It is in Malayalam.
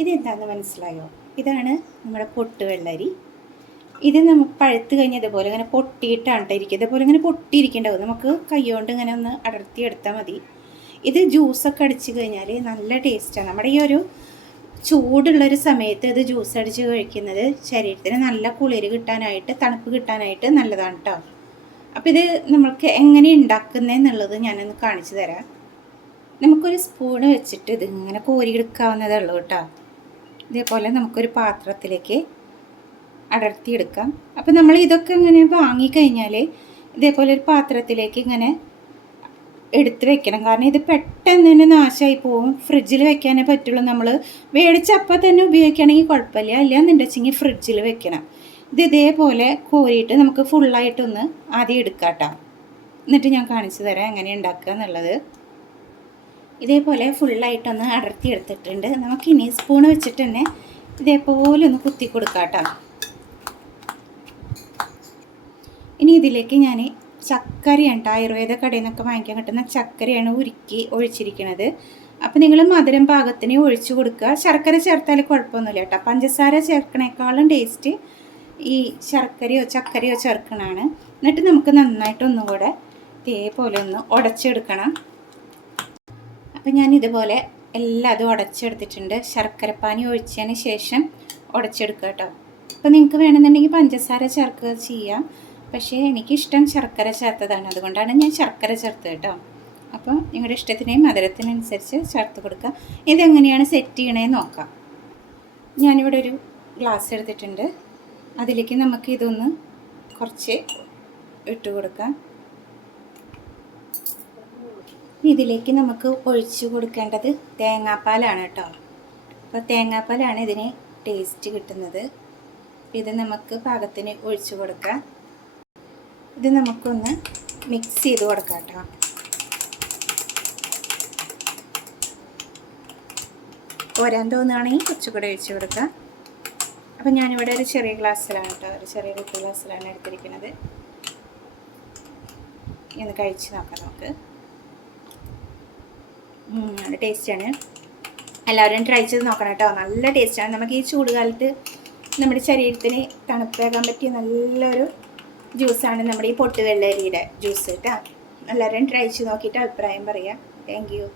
ഇതെന്താണെന്ന് മനസ്സിലായോ? ഇതാണ് നമ്മുടെ പൊട്ടുവെള്ളരി. ഇത് നമുക്ക് പഴുത്ത് കഴിഞ്ഞാൽ ഇതുപോലെ ഇങ്ങനെ പൊട്ടിയിട്ടാണ് ഇരിക്കുക. ഇതുപോലെ ഇങ്ങനെ പൊട്ടിയിരിക്കേണ്ടാവും. നമുക്ക് കൈകൊണ്ട് ഇങ്ങനെ ഒന്ന് അടർത്തിയെടുത്താൽ മതി. ഇത് ജ്യൂസൊക്കെ അടിച്ച് കഴിഞ്ഞാൽ നല്ല ടേസ്റ്റാണ്. നമ്മുടെ ഈ ഒരു ചൂടുള്ളൊരു സമയത്ത് ഇത് ജ്യൂസ് അടിച്ച് കഴിക്കുന്നത് ശരീരത്തിന് നല്ല കുളിര് കിട്ടാനായിട്ട്, തണുപ്പ് കിട്ടാനായിട്ട് നല്ലതാണ് കേട്ടോ. അപ്പോൾ ഇത് നമുക്ക് എങ്ങനെ ഉണ്ടാക്കുന്നതെന്നുള്ളത് ഞാനൊന്ന് കാണിച്ചു തരാം. നമുക്കൊരു സ്പൂണ് വെച്ചിട്ട് ഇതിങ്ങനെ കോരിയെടുക്കാവുന്നതേ ഉള്ളൂ കേട്ടോ. ഇതേപോലെ നമുക്കൊരു പാത്രത്തിലേക്ക് അടർത്തിയെടുക്കാം. അപ്പോൾ നമ്മൾ ഇതൊക്കെ ഇങ്ങനെ വാങ്ങിക്കഴിഞ്ഞാൽ ഇതേപോലെ ഒരു പാത്രത്തിലേക്ക് ഇങ്ങനെ എടുത്ത് വെക്കണം. കാരണം ഇത് പെട്ടെന്ന് തന്നെ നാശമായി പോകും. ഫ്രിഡ്ജിൽ വെക്കാനേ പറ്റുള്ളൂ. നമ്മൾ മേടിച്ചപ്പോൾ തന്നെ ഉപയോഗിക്കുകയാണെങ്കിൽ കുഴപ്പമില്ല, അല്ലാന്നുണ്ടെച്ചെങ്കിൽ ഫ്രിഡ്ജിൽ വെക്കണം. ഇത് ഇതേപോലെ കോരിയിട്ട് നമുക്ക് ഫുള്ളായിട്ടൊന്ന് ആദ്യം എടുക്കാം കേട്ടോ. എന്നിട്ട് ഞാൻ കാണിച്ചു തരാം എങ്ങനെ ഉണ്ടാക്കുക എന്നുള്ളത്. ഇതേപോലെ ഫുള്ളായിട്ടൊന്ന് അടർത്തി എടുത്തിട്ടുണ്ട്. നമുക്കിനി സ്പൂണ് വെച്ചിട്ട് തന്നെ ഇതേപോലെ ഒന്ന് കുത്തി കൊടുക്കാം കേട്ടോ. ഇനി ഇതിലേക്ക് ഞാൻ ചക്കരയാണ് കേട്ടോ, ആയുർവേദ കടയിൽ നിന്നൊക്കെ വാങ്ങിക്കാൻ കിട്ടുന്ന ചക്കരയാണ് ഉരുക്കി ഒഴിച്ചിരിക്കുന്നത്. അപ്പോൾ നിങ്ങൾ മധുരം പാകത്തിന് ഒഴിച്ചു കൊടുക്കുക. ശർക്കര ചേർത്താൽ കുഴപ്പമൊന്നുമില്ല കേട്ടോ. പഞ്ചസാര ചേർക്കണേക്കാളും ടേസ്റ്റ് ഈ ശർക്കരയോ ചക്കരയോ ചേർക്കണതാണ്. എന്നിട്ട് നമുക്ക് നന്നായിട്ട് ഒന്നുകൂടെ ഇതേപോലെ ഒന്ന് ഉടച്ചെടുക്കണം. അപ്പം ഞാൻ ഇതുപോലെ എല്ലാതും ഉടച്ചെടുത്തിട്ടുണ്ട്. ശർക്കരപ്പാനി ഒഴിച്ചതിന് ശേഷം ഉടച്ചെടുക്കുക കേട്ടോ. അപ്പോൾ നിങ്ങൾക്ക് വേണമെന്നുണ്ടെങ്കിൽ പഞ്ചസാര ചേർക്കുക ചെയ്യാം. പക്ഷേ എനിക്കിഷ്ടം ശർക്കര ചേർത്തതാണ്, അതുകൊണ്ടാണ് ഞാൻ ശർക്കര ചേർത്തത് കേട്ടോ. അപ്പോൾ നിങ്ങളുടെ ഇഷ്ടത്തിനെയും മധുരത്തിനനുസരിച്ച് ചേർത്ത് കൊടുക്കുക. ഇതെങ്ങനെയാണ് സെറ്റ് ചെയ്യണേന്ന് നോക്കാം. ഞാനിവിടെ ഒരു ഗ്ലാസ് എടുത്തിട്ടുണ്ട്. അതിലേക്ക് നമുക്ക് ഇതൊന്ന് കുറച്ച് ഇട്ട് കൊടുക്കാം. ഇതിലേക്ക് നമുക്ക് ഒഴിച്ച് കൊടുക്കേണ്ടത് തേങ്ങാപ്പാലാണ് കേട്ടോ. അപ്പോൾ തേങ്ങാപ്പാലാണ് ഇതിന് ടേസ്റ്റ് കിട്ടുന്നത്. ഇത് നമുക്ക് പാകത്തിന് ഒഴിച്ച് കൊടുക്കാം. ഇത് നമുക്കൊന്ന് മിക്സ് ചെയ്ത് കൊടുക്കാം കേട്ടോ. പോരാൻ തോന്നുകയാണെങ്കിൽ കുറച്ചുകൂടെ ഒഴിച്ച് കൊടുക്കാം. അപ്പം ഞാനിവിടെ ഒരു ചെറിയ ഗ്ലാസ്സിലാണ് കേട്ടോ, ഒരു ചെറിയ കുപ്പി ഗ്ലാസ്സിലാണ് എടുത്തിരിക്കുന്നത്. ഒന്ന് കഴിച്ച് നോക്കാം നമുക്ക്. നല്ല ടേസ്റ്റാണ്. എല്ലാവരും ട്രൈ ചെയ്ത് നോക്കണം കേട്ടോ. നല്ല ടേസ്റ്റാണ്. നമുക്ക് ഈ ചൂടുകാലത്ത് നമ്മുടെ ശരീരത്തിന് തണുപ്പാക്കാൻ പറ്റിയ നല്ലൊരു ജ്യൂസാണ് നമ്മുടെ ഈ പൊട്ടുവെള്ളരിയുടെ ജ്യൂസ് കേട്ടോ. എല്ലാവരും ട്രൈ ചെയ്ത് നോക്കിയിട്ട് അഭിപ്രായം പറയാം. Thank you.